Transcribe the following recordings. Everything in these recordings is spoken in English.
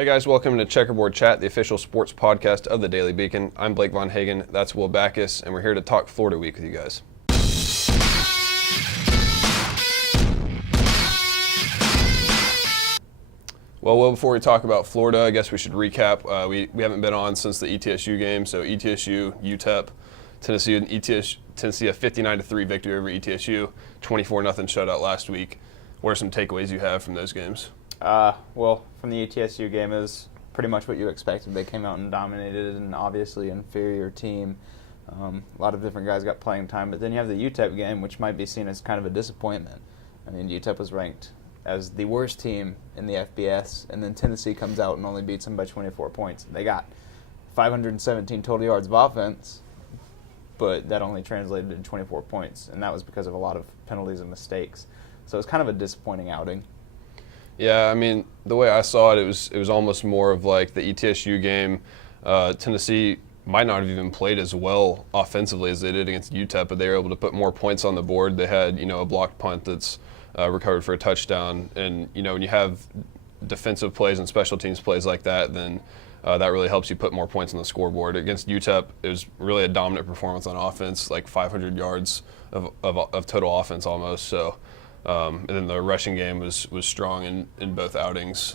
Hey guys, welcome to Checkerboard Chat, the official sports podcast of the Daily Beacon. I'm Blake Von Hagen, that's Will Backus, and we're here to talk Florida Week with you guys. Well, Will, before we talk about Florida, I guess we should recap. We haven't been on since the ETSU game, so ETSU, UTEP, Tennessee a 59-3 victory over ETSU, 24-0 shutout last week. What are some takeaways you have from those games? Well, from the ETSU game, it was pretty much what you expected. They came out and dominated an obviously inferior team. A lot of different guys got playing time, but then you have the UTEP game, which might be seen as kind of a disappointment. I mean, UTEP was ranked as the worst team in the FBS, and then Tennessee comes out and only beats them by 24 points. They got 517 total yards of offense, but that only translated into 24 points, and that was because of a lot of penalties and mistakes. So it was kind of a disappointing outing. Yeah, I mean, the way I saw it, it was almost more of like the ETSU game. Tennessee might not have even played as well offensively as they did against UTEP, but they were able to put more points on the board. They had, a blocked punt that's recovered for a touchdown. And, when you have defensive plays and special teams plays like that, then that really helps you put more points on the scoreboard. Against UTEP, it was really a dominant performance on offense, like 500 yards of total offense almost. So. And then the rushing game was strong in both outings.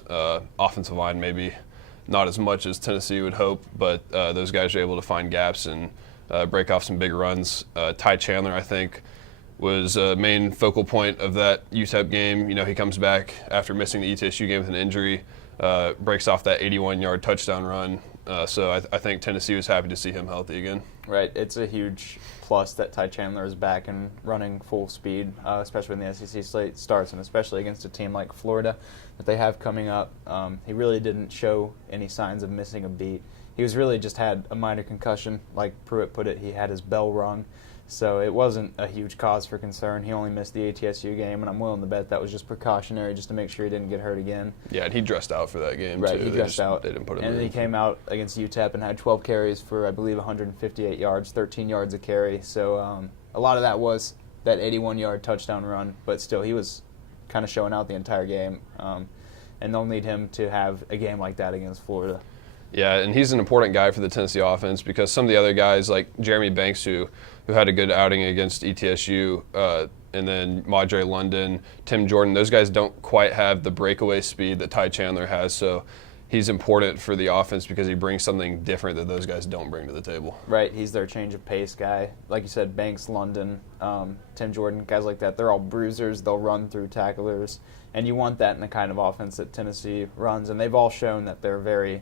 Offensive line maybe not as much as Tennessee would hope, but those guys are able to find gaps and break off some big runs. Ty Chandler, I think, was a main focal point of that UTEP game. He comes back after missing the ETSU game with an injury, breaks off that 81-yard touchdown run. So I think Tennessee was happy to see him healthy again. Right. It's a huge plus that Ty Chandler is back and running full speed, especially when the SEC slate starts, and especially against a team like Florida that they have coming up. He really didn't show any signs of missing a beat. He was really just had a minor concussion, like Pruitt put it. He had his bell rung. So it wasn't a huge cause for concern. He only missed the ATSU game, and I'm willing to bet that was just precautionary, just to make sure he didn't get hurt again. Yeah, and he dressed out for that game, right, too. He dressed out. They didn't put him and in. then he came out against UTEP and had 12 carries for, I believe, 158 yards, 13 yards a carry. So a lot of that was that 81-yard touchdown run, but still he was kind of showing out the entire game. And they'll need him to have a game like that against Florida. Yeah, and he's an important guy for the Tennessee offense because some of the other guys, like Jeremy Banks, who had a good outing against ETSU, and then Madre London, Tim Jordan, those guys don't quite have the breakaway speed that Ty Chandler has. So he's important for the offense because he brings something different that those guys don't bring to the table. Right, he's their change of pace guy. Like you said, Banks, London, Tim Jordan, guys like that, they're all bruisers. They'll run through tacklers. And you want that in the kind of offense that Tennessee runs. And they've all shown that they're very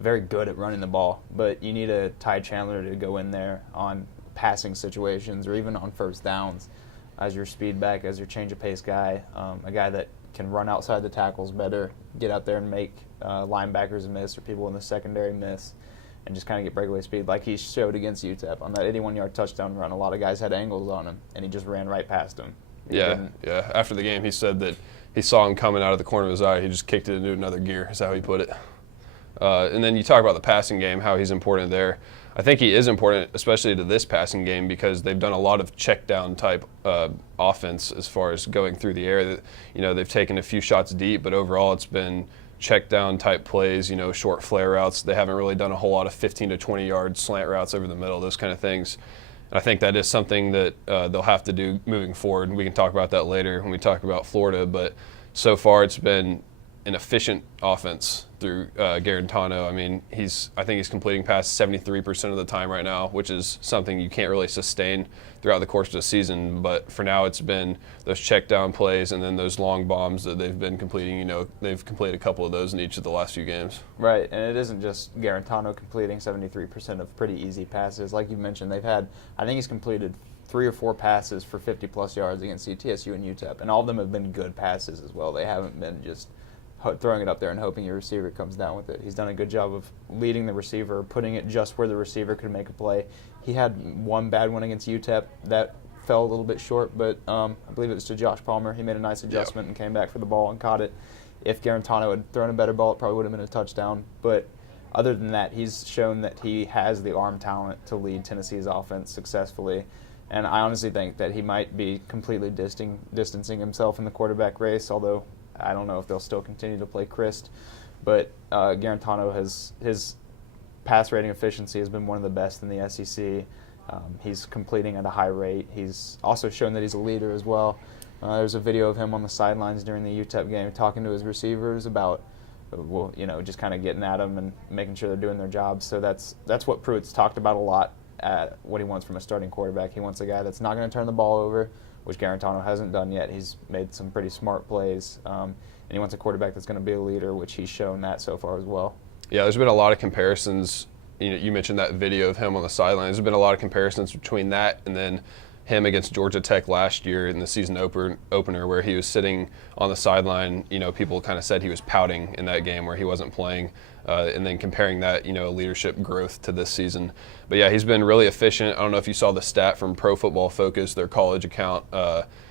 good at running the ball, but you need a Ty Chandler to go in there on passing situations or even on first downs as your speed back, as your change of pace guy, a guy that can run outside the tackles better, get out there and make linebackers miss or people in the secondary miss, and just kind of get breakaway speed like he showed against UTEP on that 81-yard touchdown run. A lot of guys had angles on him, and he just ran right past them. Yeah. After the game, he said that he saw him coming out of the corner of his eye. He just kicked it into another gear, is how he put it. And then you talk about the passing game, how he's important there. I think he is important, especially to this passing game, because they've done a lot of check down type offense as far as going through the air. They've taken a few shots deep, but overall it's been check down type plays, short flare routes. They haven't really done a whole lot of 15 to 20 yard slant routes over the middle, those kind of things. And I think that is something that they'll have to do moving forward. And we can talk about that later when we talk about Florida. But so far it's been an efficient offense through Garantano. I mean, I think he's completing passes 73% of the time right now, which is something you can't really sustain throughout the course of the season. But for now, it's been those check down plays and then those long bombs that they've been completing. They've completed a couple of those in each of the last few games. Right, and it isn't just Garantano completing 73% of pretty easy passes. Like you mentioned, I think he's completed 3 or 4 passes for 50-plus yards against ETSU and UTEP, and all of them have been good passes as well. They haven't been just throwing it up there and hoping your receiver comes down with it. He's done a good job of leading the receiver, putting it just where the receiver could make a play. He had one bad one against UTEP that fell a little bit short, but I believe it was to Josh Palmer. He made a nice adjustment and came back for the ball and caught it. If Garantano had thrown a better ball, it probably would have been a touchdown. But other than that, he's shown that he has the arm talent to lead Tennessee's offense successfully. And I honestly think that he might be completely distancing himself in the quarterback race, although I don't know if they'll still continue to play Christ. But Garantano his pass rating efficiency has been one of the best in the SEC. He's completing at a high rate. He's also shown that he's a leader as well. There's a video of him on the sidelines during the UTEP game talking to his receivers about, just kind of getting at them and making sure they're doing their jobs. So that's what Pruitt's talked about a lot at what he wants from a starting quarterback. He wants a guy that's not going to turn the ball over, which Garantano hasn't done yet. He's made some pretty smart plays. And he wants a quarterback that's going to be a leader, which he's shown that so far as well. Yeah, there's been a lot of comparisons. You mentioned that video of him on the sidelines. There's been a lot of comparisons between that and then him against Georgia Tech last year in the season opener where he was sitting on the sideline. People kind of said he was pouting in that game where he wasn't playing, and then comparing that, leadership growth to this season. But yeah, he's been really efficient. I don't know if you saw the stat from Pro Football Focus, their college account.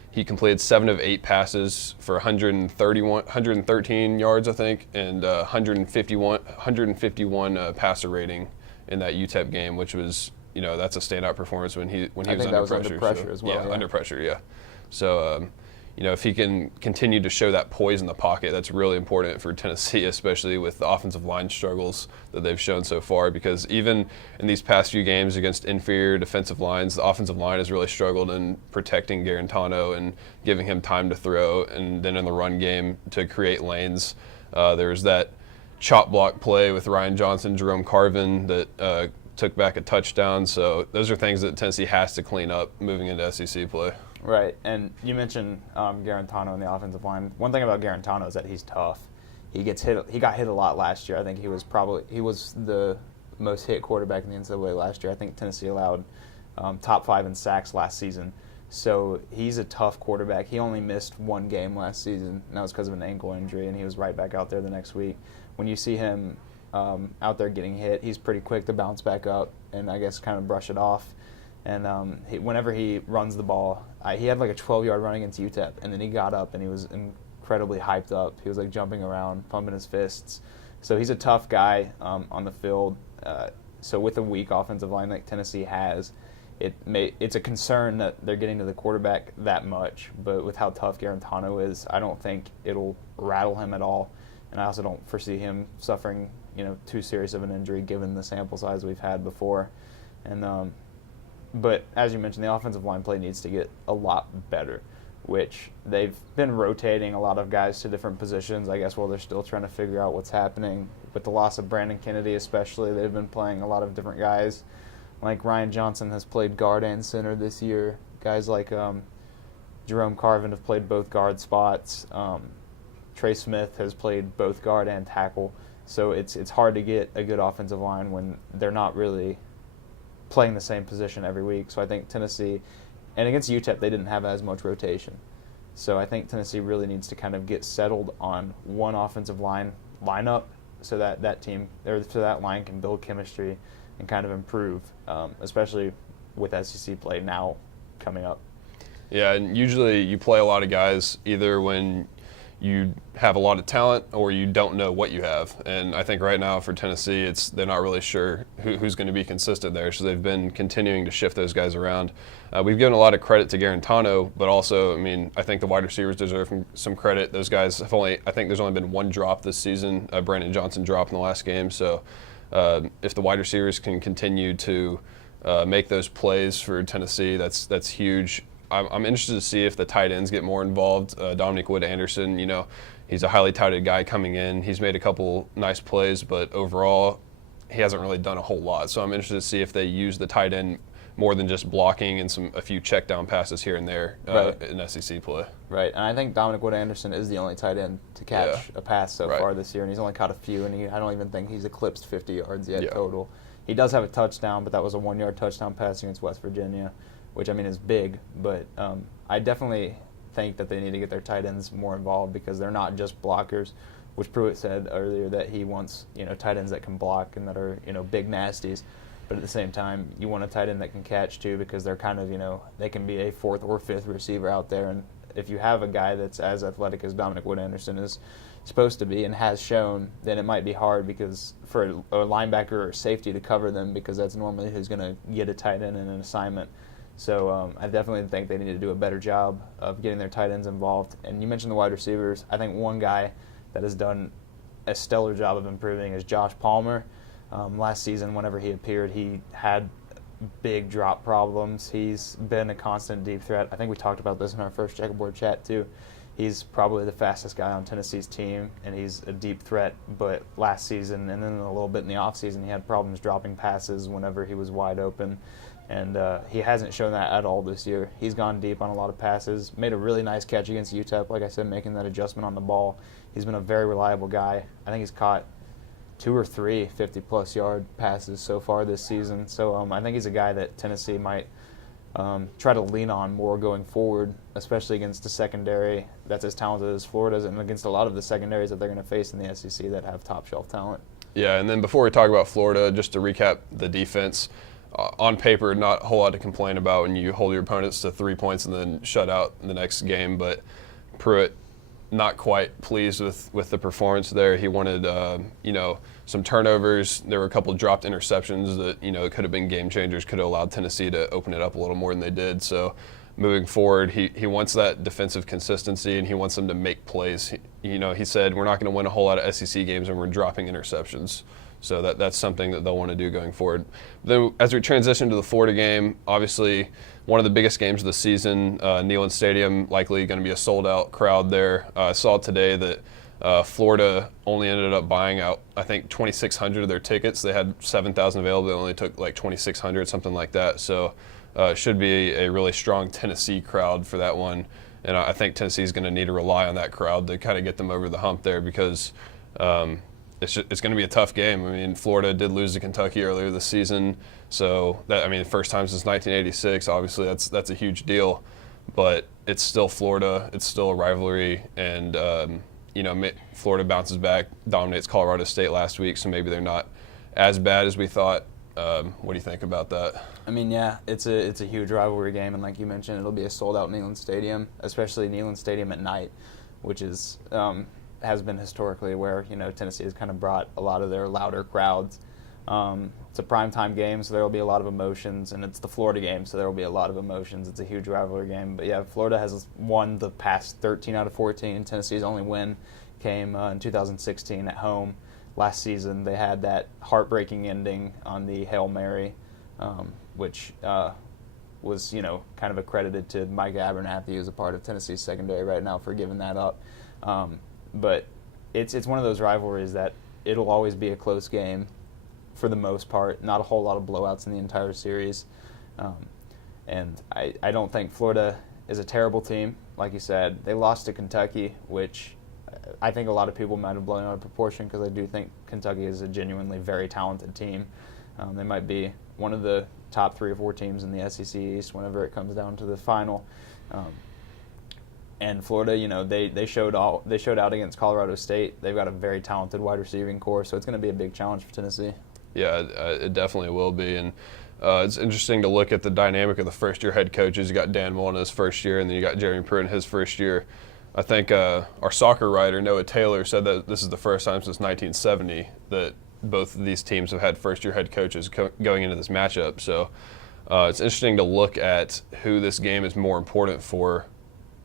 He completed 7 of 8 passes for 113 yards, I think, and 151 passer rating in that UTEP game, which was, that's a standout performance when he was under pressure. Under pressure as well. Yeah, under pressure, yeah. So, if he can continue to show that poise in the pocket, that's really important for Tennessee, especially with the offensive line struggles that they've shown so far. Because even in these past few games against inferior defensive lines, the offensive line has really struggled in protecting Garantano and giving him time to throw. And then in the run game to create lanes, there's that chop block play with Ryan Johnson, Jerome Carvin that took back a touchdown. So those are things that Tennessee has to clean up moving into SEC play. Right, and you mentioned Garantano in the offensive line. One thing about Garantano is that he's tough. He gets hit. He got hit a lot last year. I think he was the most hit quarterback in the NCAA last year. I think Tennessee allowed top 5 in sacks last season. So he's a tough quarterback. He only missed 1 game last season, and that was because of an ankle injury, and he was right back out there the next week. When you see him out there getting hit, he's pretty quick to bounce back up and I guess kind of brush it off. And whenever he runs the ball, he had like a 12-yard run against UTEP, and then he got up and he was incredibly hyped up. He was like jumping around, pumping his fists. So he's a tough guy on the field. So with a weak offensive line like Tennessee has, it's a concern that they're getting to the quarterback that much. But with how tough Garantano is, I don't think it'll rattle him at all. And I also don't foresee him suffering, too serious of an injury given the sample size we've had before. And but as you mentioned, the offensive line play needs to get a lot better, which they've been rotating a lot of guys to different positions, I guess, while they're still trying to figure out what's happening. With the loss of Brandon Kennedy especially, they've been playing a lot of different guys. Like Ryan Johnson has played guard and center this year. Guys like Jerome Carvin have played both guard spots. Trey Smith has played both guard and tackle. So it's hard to get a good offensive line when they're not really playing the same position every week. So I think Tennessee, and against UTEP, they didn't have as much rotation. So I think Tennessee really needs to kind of get settled on one offensive lineup so that that line can build chemistry and kind of improve, especially with SEC play now coming up. Yeah, and usually you play a lot of guys either when you have a lot of talent or you don't know what you have. And I think right now for Tennessee, they're not really sure who's going to be consistent there. So they've been continuing to shift those guys around. We've given a lot of credit to Garantano, but also, I think the wide receivers deserve some credit. Those guys have I think there's only been 1 drop this season. Brandon Johnson dropped in the last game. So if the wide receivers can continue to make those plays for Tennessee, that's huge. I'm interested to see if the tight ends get more involved. Dominic Wood-Anderson, he's a highly touted guy coming in. He's made a couple nice plays, but overall, he hasn't really done a whole lot. So I'm interested to see if they use the tight end more than just blocking and a few check down passes here and there in SEC play. Right, and I think Dominic Wood-Anderson is the only tight end to catch a pass so far this year, and he's only caught a few, and I don't even think he's eclipsed 50 yards yet total. He does have a touchdown, but that was a 1-yard touchdown pass against West Virginia, which is big, but I definitely think that they need to get their tight ends more involved because they're not just blockers, which Pruitt said earlier that he wants tight ends that can block and that are big nasties, but at the same time you want a tight end that can catch too because they're kind of they can be a 4th or 5th receiver out there, and if you have a guy that's as athletic as Dominic Wood-Anderson is supposed to be and has shown, then it might be hard because for a linebacker or safety to cover them because that's normally who's going to get a tight end in an assignment. So I definitely think they need to do a better job of getting their tight ends involved. And you mentioned the wide receivers. I think one guy that has done a stellar job of improving is Josh Palmer. Last season, whenever he appeared, he had big drop problems. He's been a constant deep threat. I think we talked about this in our first Checkerboard chat too. He's probably the fastest guy on Tennessee's team, and he's a deep threat. But last season and then a little bit in the offseason, he had problems dropping passes whenever he was wide open. And he hasn't shown that at all this year. He's gone deep on a lot of passes, made a really nice catch against UTEP, like I said, making that adjustment on the ball. He's been a very reliable guy. I think he's caught 2 or 3 50-plus yard passes so far this season. So I think he's a guy that Tennessee might try to lean on more going forward, especially against a secondary that's as talented as Florida's and against a lot of the secondaries that they're going to face in the SEC that have top-shelf talent. Yeah, and then before we talk about Florida, just to recap the defense, on paper, not a whole lot to complain about when you hold your opponents to 3 points and then shut out the next game. But Pruitt, not quite pleased with the performance there. He wanted, some turnovers. There were a couple of dropped interceptions that, could have been game changers, could have allowed Tennessee to open it up a little more than they did. So moving forward, he wants that defensive consistency, and he wants them to make plays. He said, we're not going to win a whole lot of SEC games when we're dropping interceptions. So that's something that they'll want to do going forward. Then as we transition to the Florida game, obviously one of the biggest games of the season, Neyland Stadium, likely going to be a sold-out crowd there. I saw today that Florida only ended up buying out, I think, 2,600 of their tickets. They had 7,000 available. They only took like 2,600, something like that. So it should be a really strong Tennessee crowd for that one. And I think Tennessee is going to need to rely on that crowd to kind of get them over the hump there because it's going to be a tough game. I mean, Florida did lose to Kentucky earlier this season, so first time since 1986. Obviously, that's a huge deal, but it's still Florida. It's still a rivalry, and Florida bounces back, dominates Colorado State last week, so maybe they're not as bad as we thought. What do you think about that? I mean, yeah, it's a huge rivalry game, and like you mentioned, it'll be a sold-out Neyland Stadium, especially Neyland Stadium at night, which is has been historically where Tennessee has kind of brought a lot of their louder crowds. It's a primetime game, so there will be a lot of emotions, and it's the Florida game, so there will be a lot of emotions. It's a huge rivalry game. But yeah, Florida has won the past 13 out of 14. Tennessee's only win came in 2016 at home. Last season, they had that heartbreaking ending on the Hail Mary, which was kind of accredited to Mike Abernathy, who's a part of Tennessee's secondary right now, for giving that up. But it's one of those rivalries that it'll always be a close game for the most part. Not a whole lot of blowouts in the entire series. And I don't think Florida is a terrible team. Like you said, they lost to Kentucky, which I think a lot of people might have blown out of proportion because I do think Kentucky is a genuinely very talented team. They might be one of the top 3 or 4 teams in the SEC East whenever it comes down to the final. And Florida, they showed out against Colorado State. They've got a very talented wide receiving core, so it's going to be a big challenge for Tennessee. Yeah, it definitely will be. And it's interesting to look at the dynamic of the first-year head coaches. You got Dan Mullen in his first year, and then you got Jeremy Pruitt in his first year. I think our soccer writer, Noah Taylor, said that this is the first time since 1970 that both of these teams have had first-year head coaches going into this matchup. So it's interesting to look at who this game is more important for.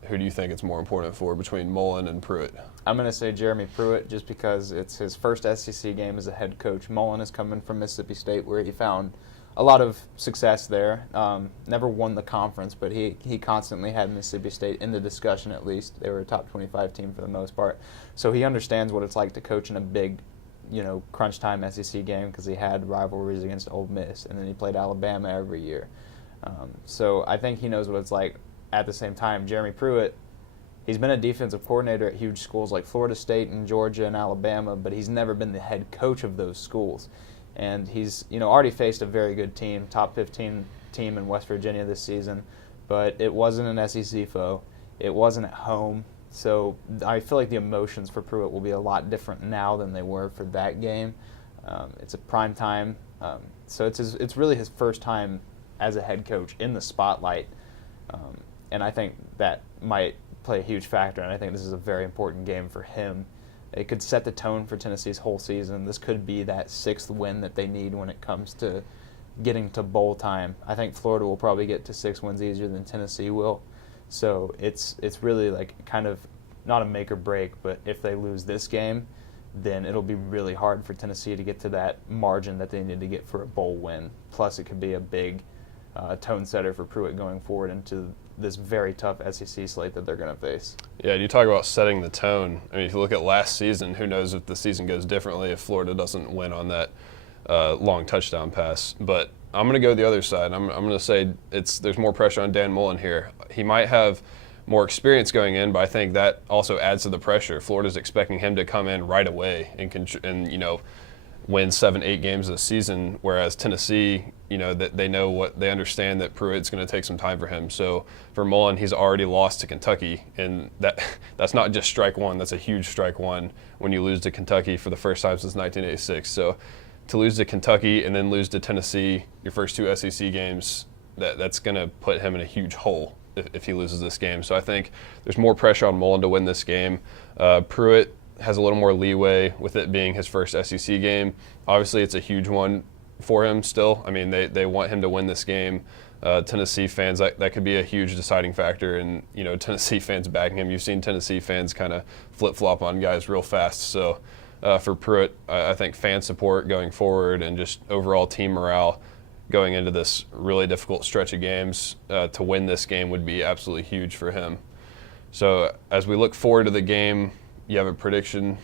Who do you think it's more important for between Mullen and Pruitt? I'm going to say Jeremy Pruitt just because it's his first SEC game as a head coach. Mullen is coming from Mississippi State where he found a lot of success there. Never won the conference, but he constantly had Mississippi State in the discussion at least. They were a top 25 team for the most part. So he understands what it's like to coach in a big, crunch time SEC game because he had rivalries against Ole Miss, and then he played Alabama every year. So I think he knows what it's like. At the same time, Jeremy Pruitt, he's been a defensive coordinator at huge schools like Florida State and Georgia and Alabama, but he's never been the head coach of those schools. And he's already faced a very good team, top 15 team in West Virginia this season, but it wasn't an SEC foe. It wasn't at home. So I feel like the emotions for Pruitt will be a lot different now than they were for that game. It's a prime time, so it's really his first time as a head coach in the spotlight. And I think that might play a huge factor, and I think this is a very important game for him. It could set the tone for Tennessee's whole season. This could be that 6th win that they need when it comes to getting to bowl time. I think Florida will probably get to 6 wins easier than Tennessee will. So it's really like kind of not a make or break, but if they lose this game, then it'll be really hard for Tennessee to get to that margin that they need to get for a bowl win. Plus, it could be a big tone setter for Pruitt going forward into this very tough SEC slate that they're going to face. Yeah, you talk about setting the tone. I mean, if you look at last season, who knows if the season goes differently if Florida doesn't win on that long touchdown pass. But I'm going to go the other side. I'm going to say there's more pressure on Dan Mullen here. He might have more experience going in, but I think that also adds to the pressure. Florida's expecting him to come in right away and win 7-8 games this season, whereas Tennessee, that they understand that Pruitt's going to take some time for him. So for Mullen, he's already lost to Kentucky, and that's not just strike one. That's a huge strike one when you lose to Kentucky for the first time since 1986. So to lose to Kentucky and then lose to Tennessee, your first 2 SEC games, that's going to put him in a huge hole if he loses this game. So I think there's more pressure on Mullen to win this game. Pruitt has a little more leeway with it being his first SEC game. Obviously, it's a huge one for him still. I mean, they want him to win this game. Tennessee fans, that could be a huge deciding factor, and Tennessee fans backing him. You've seen Tennessee fans kind of flip-flop on guys real fast. So for Pruitt, I think fan support going forward and just overall team morale going into this really difficult stretch of games to win this game would be absolutely huge for him. So as we look forward to the game, you have a prediction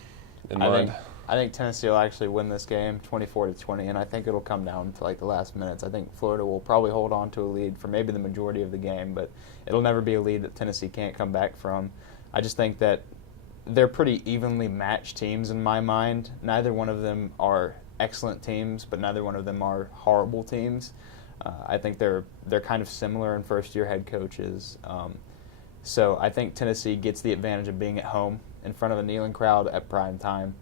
in mind? I think Tennessee will actually win this game 24-20, and I think it'll come down to like the last minutes. I think Florida will probably hold on to a lead for maybe the majority of the game, but it'll never be a lead that Tennessee can't come back from. I just think that they're pretty evenly matched teams in my mind. Neither one of them are excellent teams, but neither one of them are horrible teams. I think they're kind of similar in first-year head coaches. So I think Tennessee gets the advantage of being at home in front of a kneeling crowd at prime time.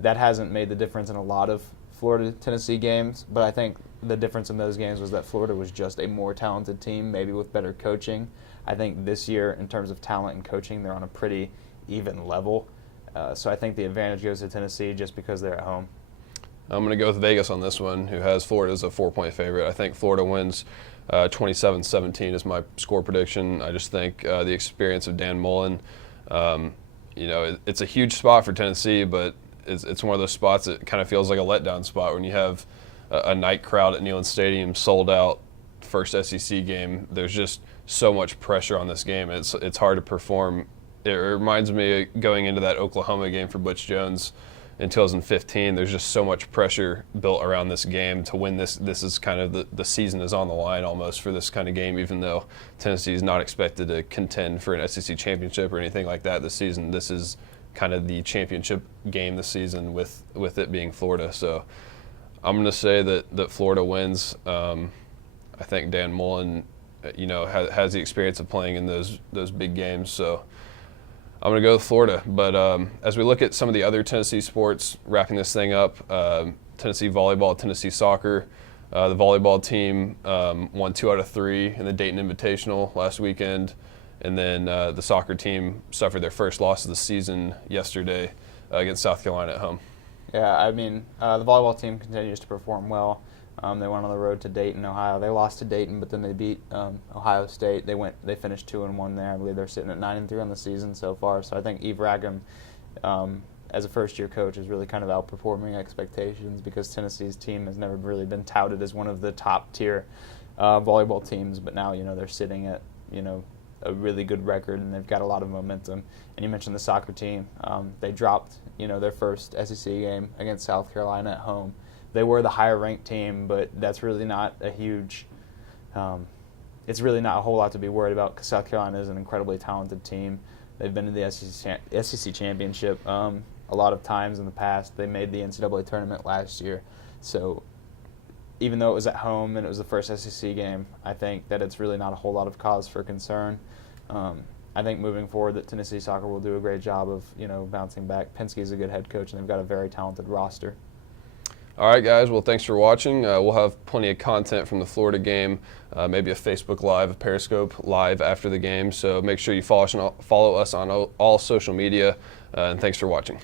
That hasn't made the difference in a lot of Florida-Tennessee games, but I think the difference in those games was that Florida was just a more talented team, maybe with better coaching. I think this year, in terms of talent and coaching, they're on a pretty even level. So I think the advantage goes to Tennessee just because they're at home. I'm going to go with Vegas on this one, who has Florida as a 4-point favorite. I think Florida wins 27-17 is my score prediction. I just think the experience of Dan Mullen, it's a huge spot for Tennessee, but it's one of those spots that kind of feels like a letdown spot when you have a night crowd at Neyland Stadium sold out first SEC game. There's just so much pressure on this game. It's hard to perform. It reminds me of going into that Oklahoma game for Butch Jones in 2015. There's just so much pressure built around this game to win this. This is kind of the season is on the line almost for this kind of game, even though Tennessee is not expected to contend for an SEC championship or anything like that this season. This is kind of the championship game this season with it being Florida. So I'm going to say that Florida wins. I think Dan Mullen, has the experience of playing in those big games. So I'm going to go with Florida. But as we look at some of the other Tennessee sports, wrapping this thing up, Tennessee volleyball, Tennessee soccer. The volleyball team won 2 out of 3 in the Dayton Invitational last weekend. And then the soccer team suffered their first loss of the season yesterday against South Carolina at home. Yeah, I mean, the volleyball team continues to perform well. They went on the road to Dayton, Ohio. They lost to Dayton, but then they beat Ohio State. They finished 2-1 there. I believe they're sitting at 9-3 on the season so far. So I think Eve Ragam, as a first-year coach, is really kind of outperforming expectations because Tennessee's team has never really been touted as one of the top-tier volleyball teams. But now, they're sitting at, a really good record, and they've got a lot of momentum. And you mentioned the soccer team. They dropped, their first SEC game against South Carolina at home. They were the higher-ranked team, but that's really not a huge it's really not a whole lot to be worried about because South Carolina is an incredibly talented team. They've been to the SEC championship a lot of times in the past. They made the NCAA tournament last year. So even though it was at home and it was the first SEC game, I think that it's really not a whole lot of cause for concern. I think moving forward that Tennessee soccer will do a great job of, bouncing back. Penske's a good head coach, and they've got a very talented roster. All right, guys. Well, thanks for watching. We'll have plenty of content from the Florida game, maybe a Facebook Live, a Periscope Live after the game. So make sure you follow us on all social media, and thanks for watching.